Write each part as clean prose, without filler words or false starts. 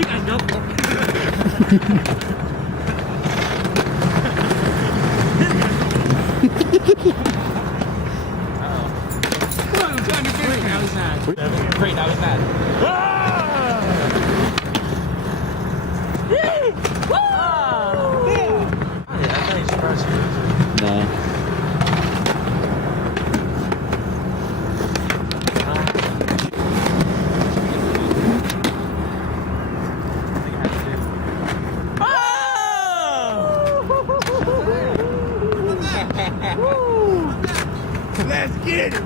Cig anh gấp. I'm trying to get it. Now he's mad. Great, now he's mad. No. Let's get it!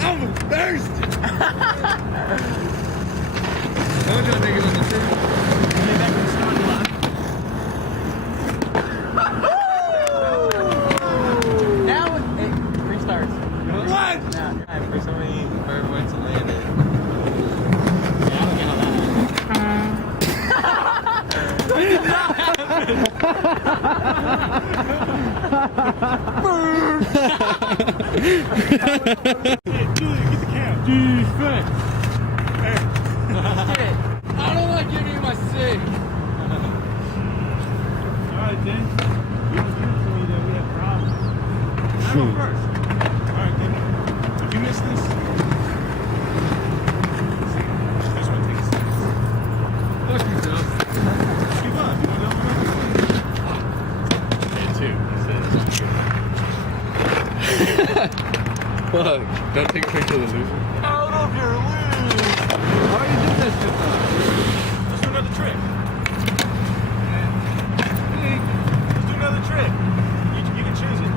I'm thirsty! Told y'all niggas on the trip. Get back to the starting line. Now it restarts. What? Now, for some reason, Bird went to land it. Yeah, I don't get how that Julia, get the cam. Jeez, Frank. Hey. Shit. I don't like giving you my cig. Alright, then. You don't give it to me, then we have problems. I go first. Alright, then. If you miss this one takes 6. Push me, Joe. Keep up. You want to Look, don't take a picture of the loser. Out of your league! Why are you doing this good time? Let's do another trick. Let's do another trick. You can choose it.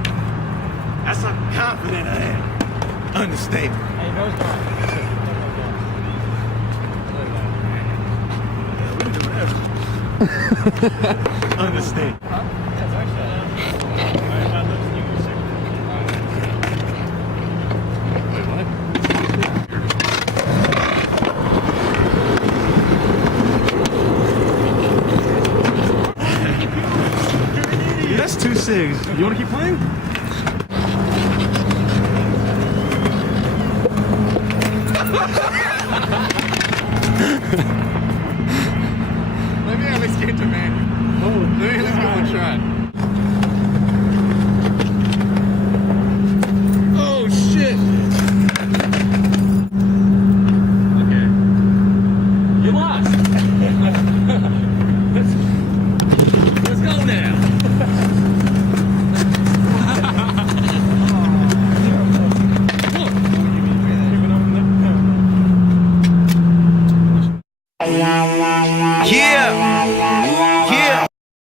That's how confident I am. Understatement. Hey, no, it's fine. We can do whatever. Understatement. Huh? That's actually. Alright, now let's do your second. Wait, what? That's 2 cigs. You want to keep playing? Let me at least get to manual. Let me at least go one shot.